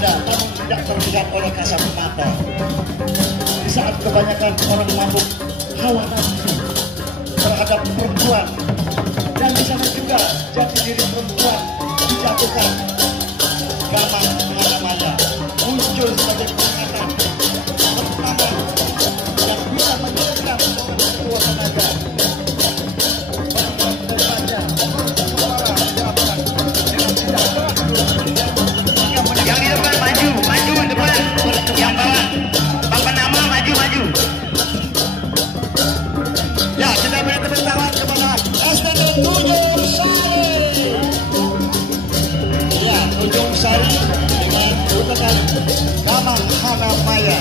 ada, namun tidak terlihat oleh kasat mata. Di saat kebanyakan orang mabuk hawa nafsu terhadap perempuan, dan di sana juga jati diri perempuan dijatuhkan, Gamang Hanamaya muncul sebagai peringatan pertama yang bisa menyergap sebuah tenaga. Yang di depan maju depan, yang bawah Bang Penama maju. Ya, kita beri tepuk tangan kepada STT Tunjung Sari. Ya, Tunjung Sari dengan urutan Gamang Hanamaya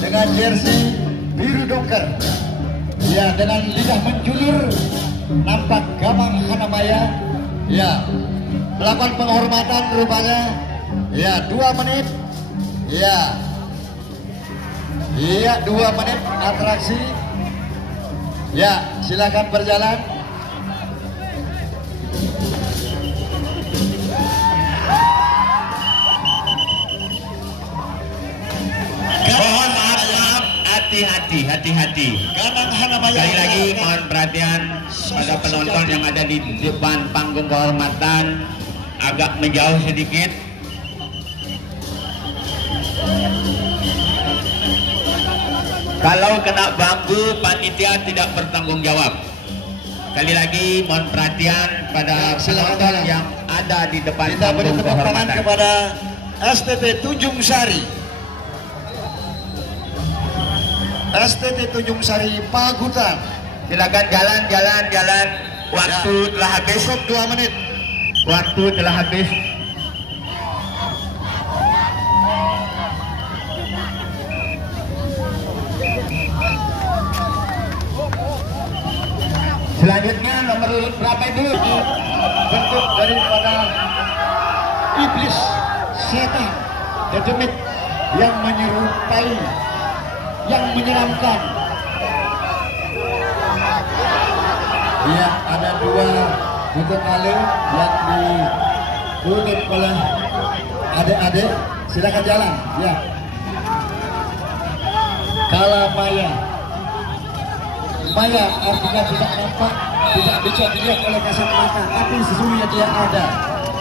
dengan jersey biru dongker. Ya, dengan lidah menjulur nampak Gamang Hanamaya. Ya, melakukan penghormatan rupanya. Ya, 2 menit. Ya, 2 menit atraksi. Ya, silakan berjalan. Mohon maaf, hati-hati. Gamang Hanamaya. Sekali lagi mohon perhatian pada penonton yang ada di depan panggung kehormatan, agak menjauh sedikit. Kalau kena bambu, panitia tidak bertanggung jawab. Sekali lagi mohon perhatian pada penonton yang ada di depan Kita beri panggung tepuk tangan kehormatan. kepada STT Tunjung Sari. STT Tunjung Sari Pagutan. Silakan jalan. Waktu telah habis. Cukup 2 menit. Waktu telah habis. Selanjutnya nomor urut berapa itu? Bentuk daripada iblis, setan, dedemit yang menyerupai, yang menyeramkan. Ya, ada 2 butuh kali yang ditutup oleh adik-adik. Silakan jalan. Ya, Kalamaya. Maya artinya tidak nampak, tidak bisa dilihat oleh kasat mata, tapi sesungguhnya dia ada.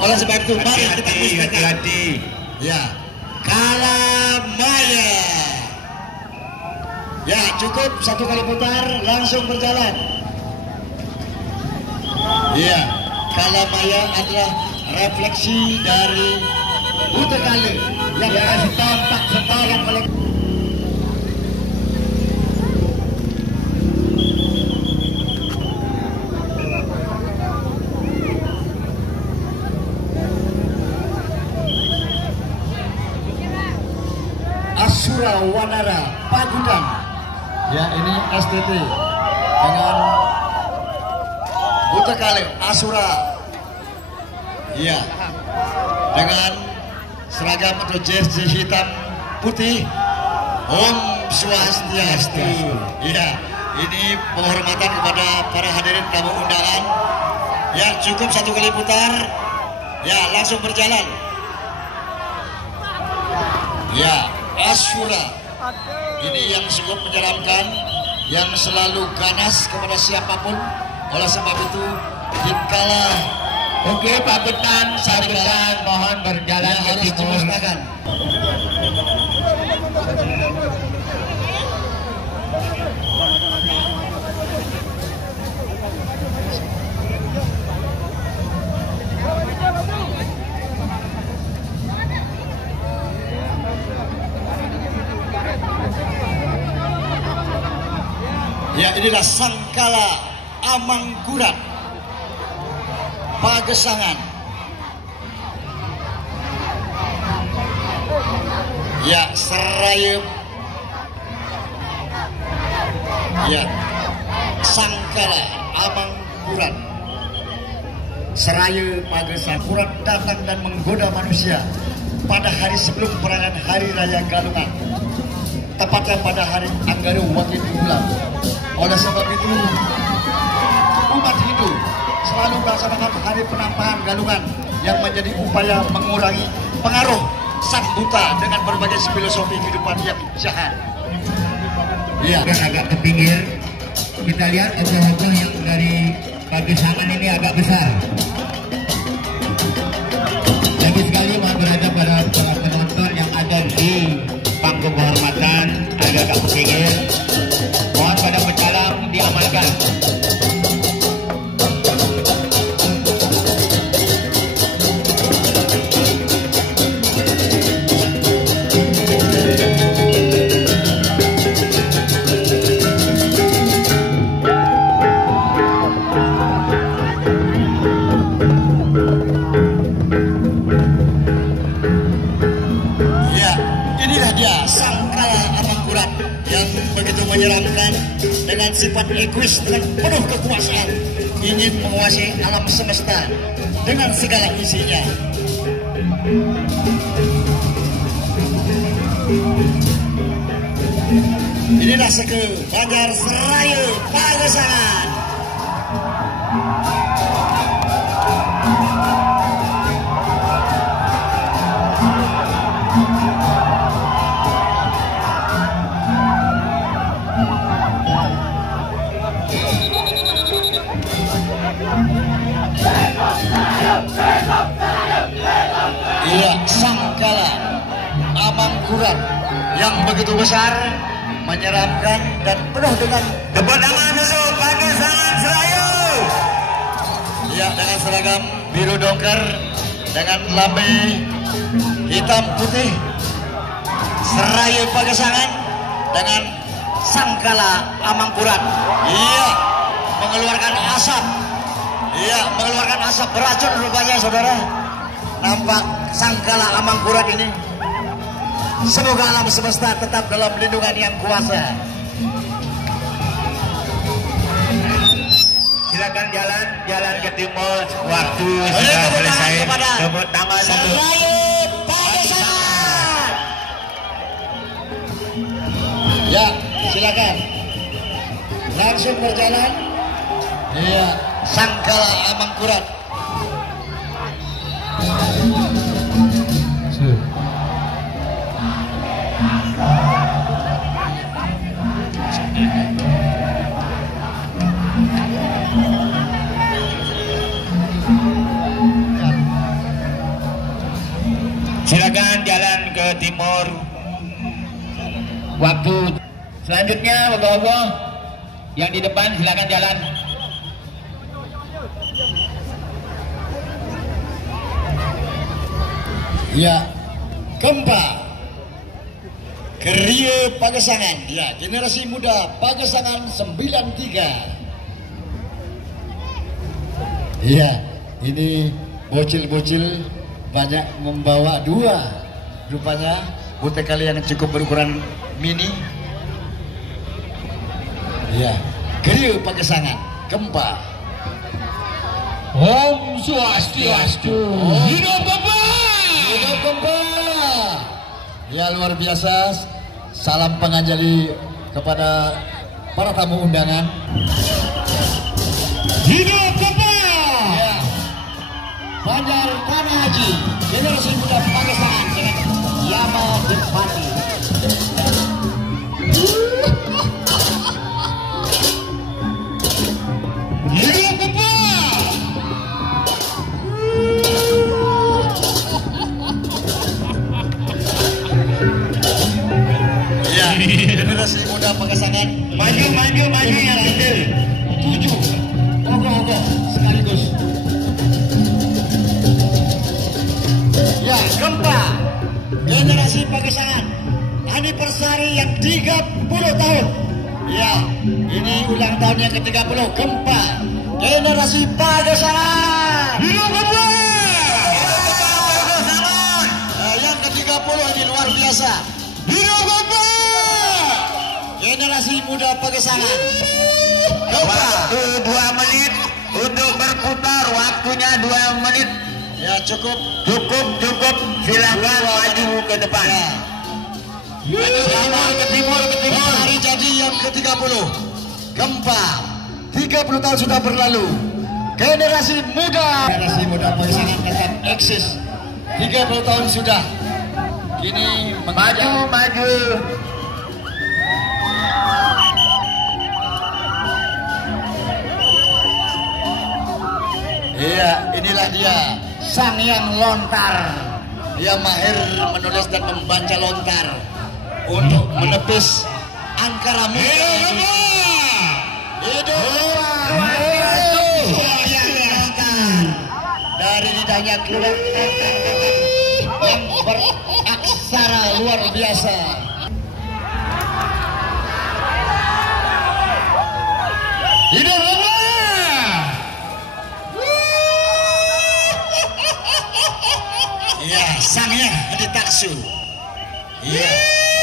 Oleh sebab itu mari kita Hati-hati. Ya, Kalamaya. Ya, cukup 1 kali putar, langsung berjalan. Ya, Kalamaya adalah refleksi dari Buta Kale yang dikasih tampak sekarang oleh Asura Wanara Pagutan. Ya, ini STT dengan Buta Kale Asura. Ya, dengan seragam atau jersey hitam putih. Om Swastiastu. Ya, ini penghormatan kepada para hadirin tamu undangan. Ya, cukup 1 kali putar. Ya, langsung berjalan. Ya, Asura ini yang cukup menyeramkan, yang selalu ganas kepada siapapun. Oleh sebab itu, dikala Oke, Pak Betan, mohon berjalan ke harus timur. dimusnahkan. Ya, inilah Sangkala Amangkurat Pagesangan. Ya, Serayep. Ya, Sangkala Amangkurat Seraya Pagesangan. Kurat datang dan menggoda manusia pada hari sebelum perayaan Hari Raya Galungan, tepatnya pada hari Anggaru Wage Bulan. Oleh sebab itu, umat Hindu selalu melaksanakan hari penampahan Galungan yang menjadi upaya mengurangi pengaruh sang buta dengan berbagai filosofi kehidupan yang jahat. Iya, dan agak ke pinggir. Kita lihat ogoh-ogoh yang dari Pagesangan ini agak besar. Lagi sekali mohon berhadap pada para penonton yang ada di panggung kehormatan agak ke pinggir. Mohon pada pecalang diamankan. Begitu menyeramkan dengan sifat egois dengan penuh kekuasaan, ingin menguasai alam semesta dengan segala isinya. Inilah Seke Banjar Seraya Pagesangan. Iya, Sangkala Amangkurat yang begitu besar, menyeramkan dan penuh dengan tepuk tangan dulu Pagesangan Seraya. Iya, dengan seragam biru dongker dengan lambe hitam putih, Seraya Pagesangan dengan Sangkala Amangkurat. Iya, mengeluarkan asap. Iya, mengeluarkan asap beracun rupanya, saudara. Nampak Sangkala Amangkurat ini. Semoga alam semesta tetap dalam lindungan yang kuasa. Silakan jalan ke timur. Waktu sudah selesai. Tepuk tangan untuk Seraya Pagesangan. Ya, silakan. Langsung berjalan. Iya, Sangkala Amangkurat. Silakan jalan ke timur. Waktu selanjutnya ogoh-ogoh yang di depan silakan jalan. Ya, Gempa Keria Pagesangan. Ya, generasi muda Pagesangan 93. Iya, ini bocil-bocil banyak membawa dua. Rupanya butek kali yang cukup berukuran mini. Iya, Keria Pagesangan, Gempa. Om Swastiastu. Hidup Gempa! Hidup Gempa! Ya, luar biasa. Salam penganjali kepada para tamu undangan. Hidup Gempa! Ya. Banjar Tanah Haji, generasi muda Pagesangan dengan Yama Depati. Hidup Gempa! Ya, generasi muda Pagesangan. Maju yang kecil. 7 ogoh-ogoh sekaligus. Ya, Gempa generasi Pagesangan anniversary yang 30 tahun. Ya, ini ulang tahun yang ke-30 Gempa generasi Pagesangan. Hidup Gempa! Yang ke-30 ini luar biasa. Hidup Gempa! Generasi muda Pagesangan. Waktu 2 menit untuk berputar. Waktunya 2 menit. Ya, cukup. Silakan maju ke depan. Ya. Ke timur. Hari jadi yang ke-30. Gempa 30 tahun sudah berlalu. Generasi muda Pagesangan tetap eksis 30 tahun sudah. Kini maju. Iya, inilah dia sang yang lontar. Dia mahir menulis dan membaca lontar untuk menepis angkara murka. Dari lidahnya keluar yang beraksara luar biasa. Hidup ya, sangnya Hadi Taksu. Iya,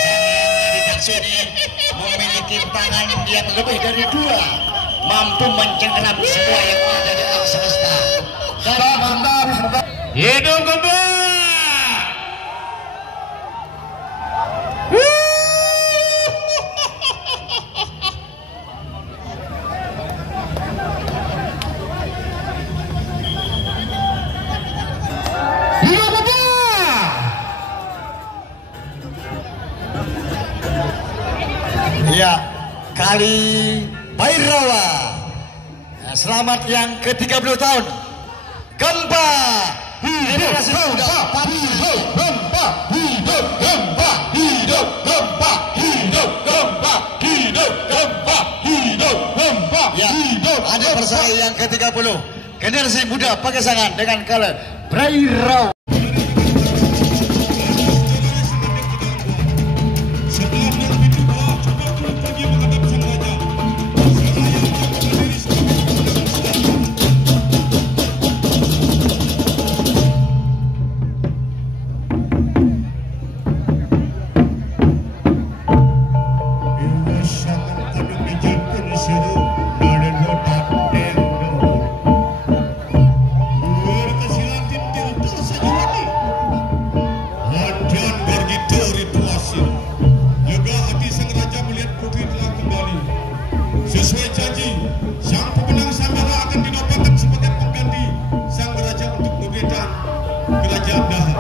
sang Hadi Taksu ini memiliki tangan yang lebih dari 2, mampu mencengkeram semua yang ada di alam semesta. Hidup Gembala. Ya, Kali Bhairawa. Nah, selamat yang ke-30 tahun. Gempa. Generasi muda. Ya, ada persaing yang ke-30. Generasi muda Pagesangan dengan Kali Bhairawa. Sesuai janji, sang pemenang Sambala akan dinobatkan sebagai pengganti sang raja untuk pemerintahan kerajaan Daha.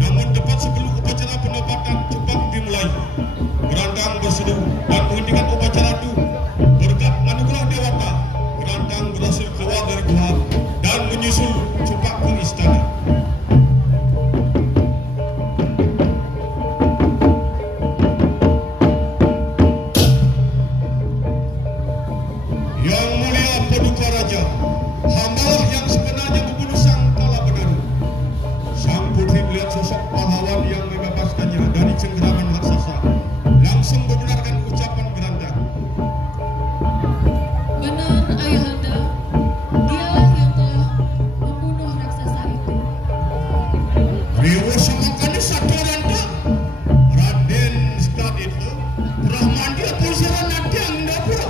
Namun tepat sebelum upacara penobatan cepat dimulai, Gerandang berseru dan menghentikan upacara itu. Berkat anugerah Dewata, Gerandang berhasil keluar dari gua dan menyusul cepat ke istana. Yang mulia Paduka Raja, hambalah yang sebenarnya membunuh sang Kala Benaru. Sang putri melihat sosok pahlawan yang membebaskannya dari cengkeraman raksasa, langsung membenarkan ucapan Gerandang. Benar, Ayahanda. Dialah yang telah membunuh raksasa itu. Rewa semakan satu randa, Raden saat itu Brahman dia pulsiran nanti yang dapur.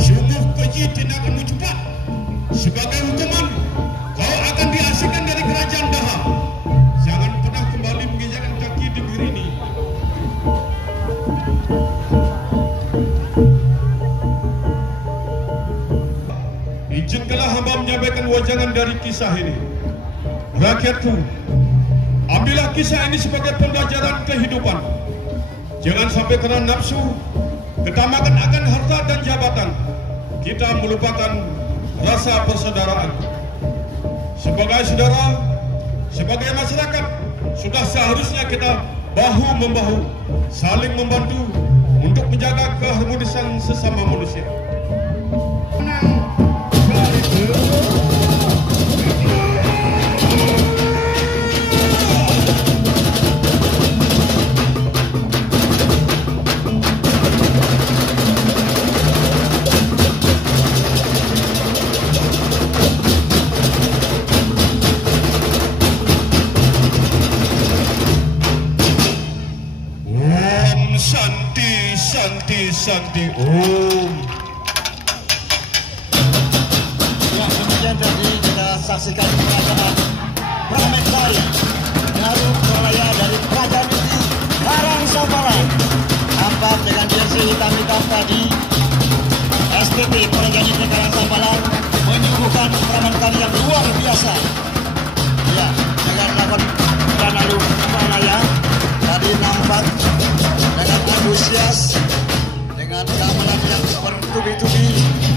Sungguh keji tindakan cepat. Sebagai hukuman, kau akan diasingkan dari kerajaan Daha. Jangan pernah kembali menginjakkan kaki di negeri ini. Izinkanlah hamba menyampaikan wajangan dari kisah ini. Rakyatku, ambillah kisah ini sebagai pembelajaran kehidupan. Jangan sampai karena nafsu, ketamakan akan harta dan jabatan, kita melupakan rasa persaudaraan. Sebagai saudara, sebagai masyarakat, sudah seharusnya kita bahu-membahu, saling membantu untuk menjaga keharmonisan sesama manusia. Santi Om. Ya, kemudian tadi kita saksikan pernyataan Prameswari Benaru Pralaya dari Kerajaan Inti Karang Sambala. Tampak dengan jersey hitam-hitam tadi, STP Kerajaan Inti Karang Sambala menyuguhkan peranan kali yang dengan antusias, dengan gamelan yang bertubi-tubi.